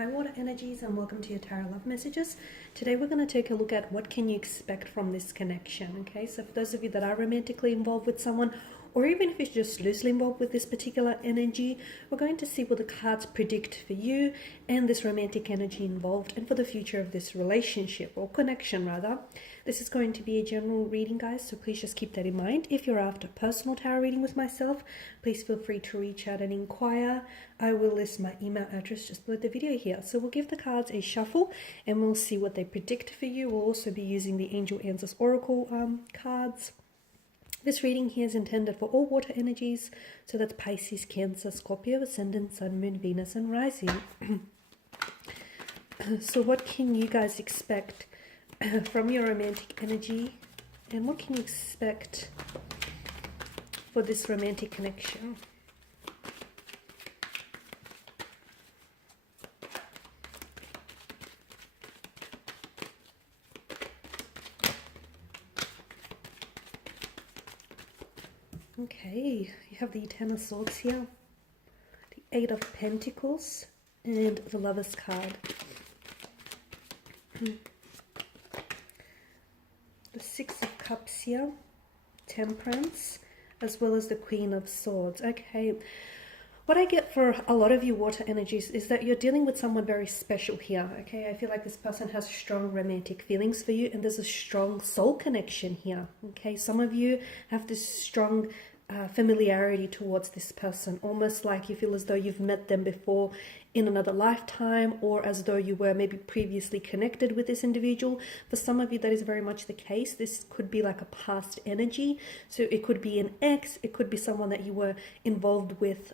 Hi water energies, and welcome to your tarot love messages. Today we're going to take a look at what can you expect from this connection. Okay, so for those of you that are romantically involved with someone, or even if you're just loosely involved with this particular energy, we're going to see what the cards predict for you and this romantic energy involved, and for the future of this relationship or connection rather. This is going to be a general reading, guys, so please just keep that in mind. If you're after personal tarot reading with myself, please feel free to reach out and inquire. I will list my email address just below the video here. So we'll give the cards a shuffle and we'll see what they predict for you. We'll also be using the Angel Answers Oracle cards. This reading here is intended for all water energies, so that's Pisces, Cancer, Scorpio, Ascendant, Sun, Moon, Venus, and Rising. So what can you guys expect from your romantic energy, and what can you expect for this romantic connection? Okay, you have the Ten of Swords here, the Eight of Pentacles, and the Lover's card. The Six of Cups here, Temperance, as well as the Queen of Swords. Okay, what I get for a lot of you water energies is that you're dealing with someone very special here. Okay, I feel like this person has strong romantic feelings for you, and there's a strong soul connection here. Okay, some of you have this strong familiarity towards this person, almost like you feel as though you've met them before in another lifetime, or as though you were maybe previously connected with this individual. For some of you, that is very much the case. This could be like a past energy, so it could be an ex, it could be someone that you were involved with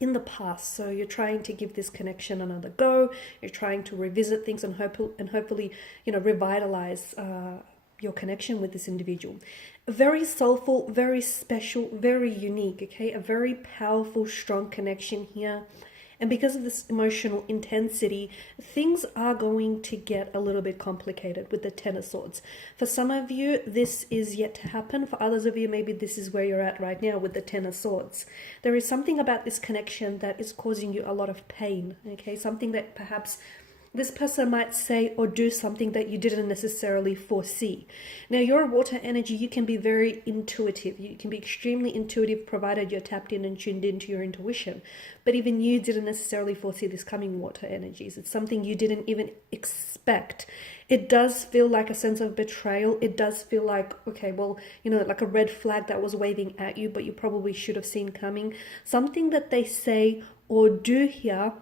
in the past. So you're trying to give this connection another go, you're trying to revisit things and hopefully, you know, revitalize your connection with this individual. Very soulful, very special, very unique, okay? A very powerful, strong connection here. And because of this emotional intensity, things are going to get a little bit complicated with the Ten of Swords. For some of you, this is yet to happen. For others of you, maybe this is where you're at right now with the Ten of Swords. There is something about this connection that is causing you a lot of pain, okay? Something that perhaps this person might say or do something that you didn't necessarily foresee. Now, your water energy, you can be very intuitive. You can be extremely intuitive, provided you're tapped in and tuned into your intuition. But even you didn't necessarily foresee this coming, water energies. It's something you didn't even expect. It does feel like a sense of betrayal. It does feel like, okay, well, you know, like a red flag that was waving at you, but you probably should have seen coming. Something that they say or do here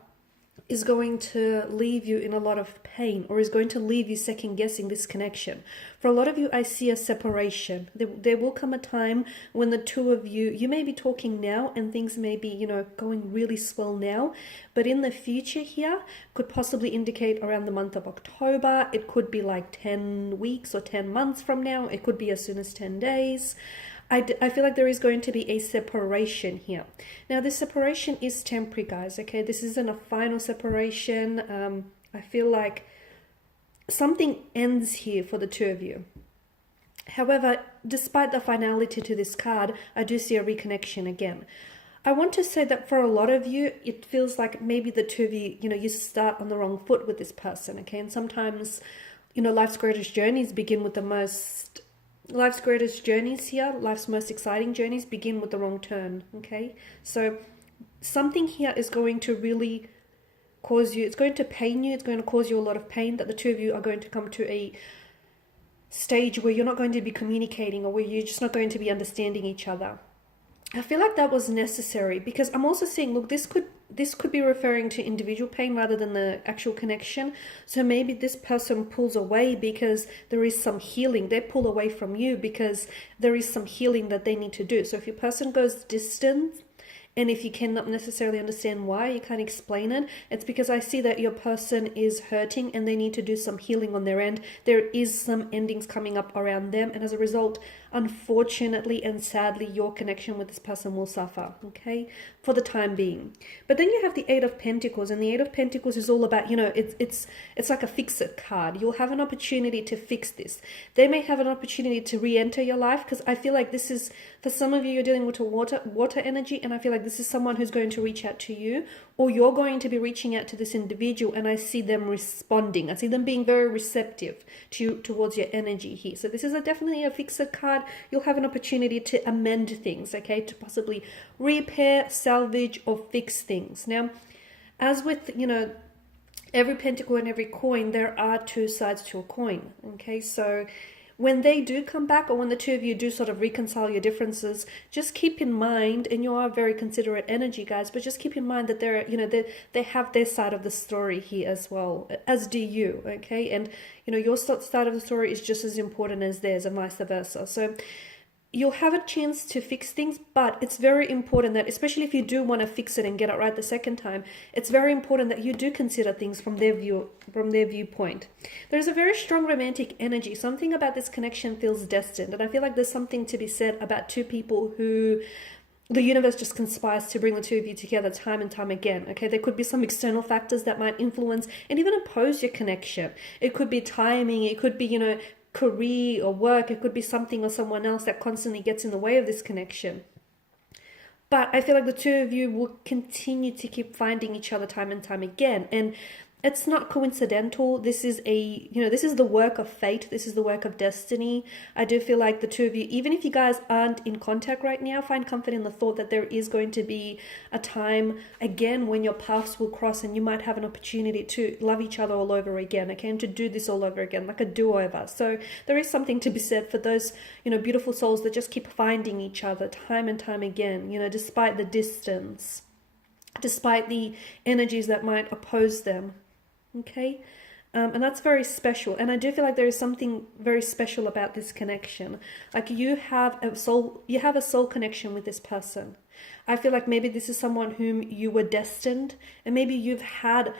is going to leave you in a lot of pain, or is going to leave you second guessing this connection. For a lot of you, I see a separation. There will come a time when the two of you, you may be talking now and things may be, you know, going really swell now, but in the future here could possibly indicate around the month of October. It could be like 10 weeks or 10 months from now. It could be as soon as 10 days. I feel like there is going to be a separation here. Now, this separation is temporary, guys, okay? This isn't a final separation. I feel like something ends here for the two of you. However, despite the finality to this card, I do see a reconnection again. I want to say that for a lot of you, it feels like maybe the two of you, you know, you start on the wrong foot with this person, okay? And sometimes, you know, life's greatest journeys begin with life's greatest journeys here, life's most exciting journeys begin with the wrong turn, okay? So something here is going to really cause you, it's going to pain you, it's going to cause you a lot of pain, that the two of you are going to come to a stage where you're not going to be communicating, or where you're just not going to be understanding each other. I feel like that was necessary, because I'm also seeing, look, this could be referring to individual pain rather than the actual connection. So maybe this person pulls away because there is some healing. They pull away from you because there is some healing that they need to do. So if your person goes distant, and if you cannot necessarily understand why, you can't explain it, it's because I see that your person is hurting and they need to do some healing on their end. There is some endings coming up around them, and as a result, unfortunately and sadly, your connection with this person will suffer, okay, for the time being. But then you have the Eight of Pentacles, and the Eight of Pentacles is all about, you know, it's like a fix-it card. You'll have an opportunity to fix this. They may have an opportunity to re-enter your life, because I feel like this is, for some of you, you're dealing with a water energy, and I feel like this is someone who's going to reach out to you, or you're going to be reaching out to this individual, and I see them responding. I see them being very receptive towards your energy here. So this is definitely a fixer card. You'll have an opportunity to amend things, okay, to possibly repair, salvage, or fix things. Now, as with, every pentacle and every coin, there are two sides to a coin, okay? So when they do come back, or when the two of you do sort of reconcile your differences, just keep in mind, and you are very considerate energy, guys, but just keep in mind that they have their side of the story here as well, as do you, okay? And, your side of the story is just as important as theirs, and vice versa. So you'll have a chance to fix things, but it's very important that, especially if you do want to fix it and get it right the second time, it's very important that you do consider things from their viewpoint. There's a very strong romantic energy. Something about this connection feels destined, and I feel like there's something to be said about two people who the universe just conspires to bring the two of you together time and time again, okay? There could be some external factors that might influence and even oppose your connection. It could be timing, it could be, career or work, it could be something or someone else that constantly gets in the way of this connection. But I feel like the two of you will continue to keep finding each other time and time again. And it's not coincidental. This is this is the work of fate. This is the work of destiny. I do feel like the two of you, even if you guys aren't in contact right now, find comfort in the thought that there is going to be a time again when your paths will cross, and you might have an opportunity to love each other all over again, okay, and to do this all over again, like a do-over. So there is something to be said for those, beautiful souls that just keep finding each other time and time again, despite the distance, despite the energies that might oppose them. Okay, and that's very special. And I do feel like there is something very special about this connection. Like you have a soul connection with this person. I feel like maybe this is someone whom you were destined, and maybe you've had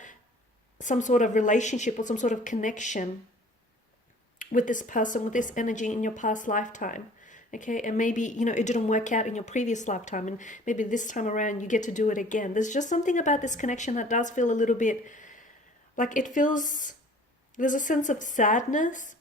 some sort of relationship or some sort of connection with this person, with this energy in your past lifetime. Okay, and maybe, it didn't work out in your previous lifetime, and maybe this time around you get to do it again. There's just something about this connection that does feel a little bit like there's a sense of sadness,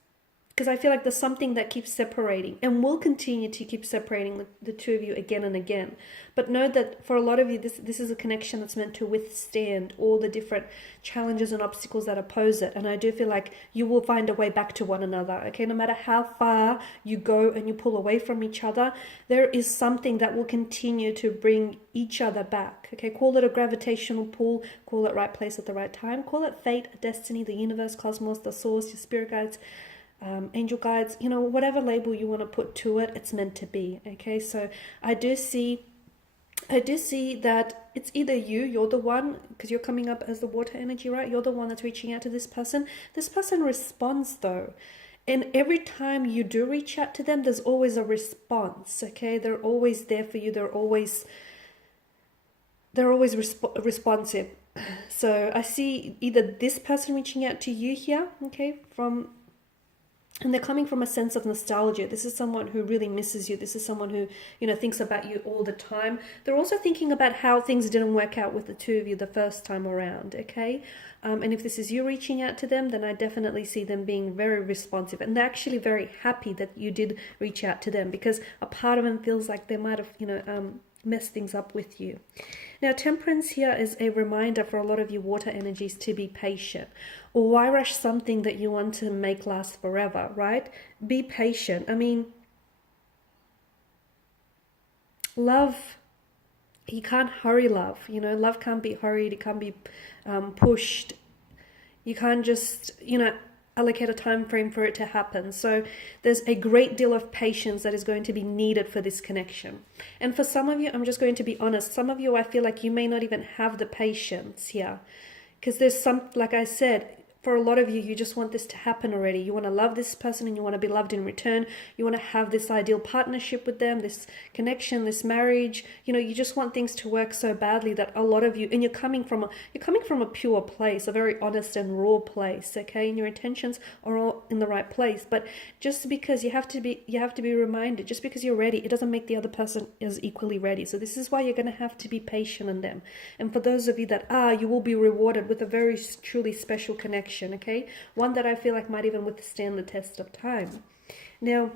because I feel like there's something that keeps separating and will continue to keep separating the two of you again and again. But know that for a lot of you, this is a connection that's meant to withstand all the different challenges and obstacles that oppose it. And I do feel like you will find a way back to one another, okay? No matter how far you go and you pull away from each other, there is something that will continue to bring each other back, okay? Call it a gravitational pull, call it right place at the right time, call it fate, destiny, the universe, cosmos, the source, your spirit guides, angel guides, whatever label you want to put to it, it's meant to be, okay? So I do see that it's either you're the one, because you're coming up as the water energy, right? You're the one that's reaching out to this person. This person responds though. And every time you do reach out to them, there's always a response, okay? They're always there for you. They're always responsive. So I see either this person reaching out to you here, okay, and they're coming from a sense of nostalgia. This is someone who really misses you. This is someone who, thinks about you all the time. They're also thinking about how things didn't work out with the two of you the first time around, okay? And if this is you reaching out to them, then I definitely see them being very responsive. And they're actually very happy that you did reach out to them, because a part of them feels like they might have, mess things up with you. Now, Temperance here is a reminder for a lot of you water energies to be patient. Or why rush something that you want to make last forever, right? Be patient. I mean, love, you can't hurry love. Love can't be hurried. It can't be pushed. You can't just, allocate a time frame for it to happen. So there's a great deal of patience that is going to be needed for this connection. And for some of you, I'm just going to be honest, some of you, I feel like you may not even have the patience here, because there's like I said, for a lot of you, you just want this to happen already. You want to love this person and you want to be loved in return. You want to have this ideal partnership with them, this connection, this marriage. You just want things to work so badly that a lot of you, and you're coming from a pure place, a very honest and raw place, okay? And your intentions are all in the right place. But just because you have to be reminded, just because you're ready, it doesn't make the other person as equally ready. So this is why you're going to have to be patient in them. And for those of you that are, you will be rewarded with a very truly special connection. Okay, one that I feel like might even withstand the test of time. Now,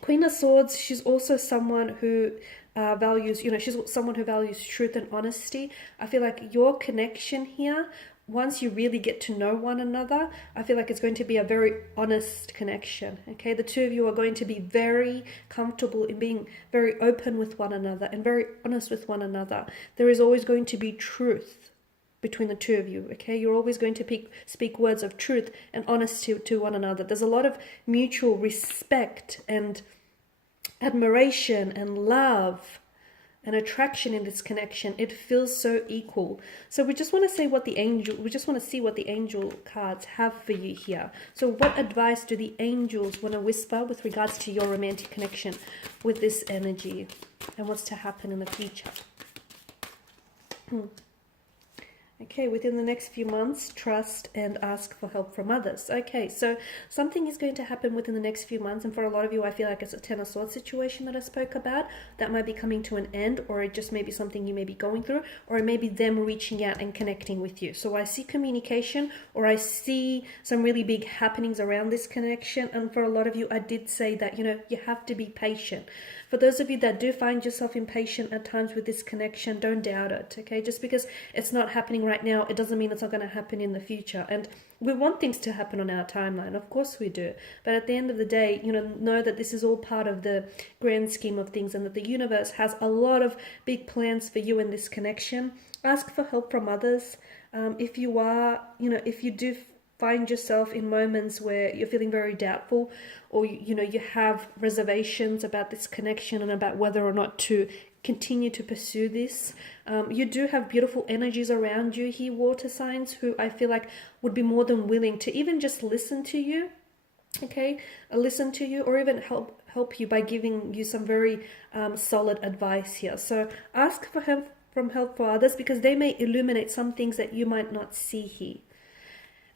Queen of Swords, she's also someone who values, you know, she's someone who values truth and honesty. I feel like your connection here, once you really get to know one another, I feel like it's going to be a very honest connection. Okay, the two of you are going to be very comfortable in being very open with one another and very honest with one another. There is always going to be truth between the two of you. Okay, you're always going to speak words of truth and honesty to one another. There's a lot of mutual respect and admiration and love and attraction in this connection. It feels so equal. So we just want to see what the angel cards have for you here. So what advice do the angels want to whisper with regards to your romantic connection with this energy and what's to happen in the future? Okay, within the next few months, trust and ask for help from others. Okay, so something is going to happen within the next few months, and for a lot of you, I feel like it's a Ten of Swords situation that I spoke about. That might be coming to an end, or it just may be something you may be going through, or it may be them reaching out and connecting with you. So I see communication, or I see some really big happenings around this connection, and for a lot of you, I did say that, you know, you have to be patient. For those of you that do find yourself impatient at times with this connection, don't doubt it, okay? Just because it's not happening right now, it doesn't mean it's not going to happen in the future. And we want things to happen on our timeline, of course we do. But at the end of the day, you know that this is all part of the grand scheme of things, and that the universe has a lot of big plans for you in this connection. Ask for help from others. If you do find yourself in moments where you're feeling very doubtful, or you have reservations about this connection and about whether or not to continue to pursue this, you do have beautiful energies around you here, water signs, who I feel like would be more than willing to even just listen to you, okay, listen to you, or even help you by giving you some very solid advice here. So ask for help from others, because they may illuminate some things that you might not see here.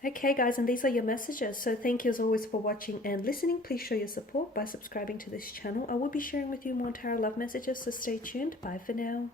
Okay guys, and these are your messages. So thank you as always for watching and listening. Please show your support by subscribing to this channel. I will be sharing with you more tarot love messages, so stay tuned. Bye for now.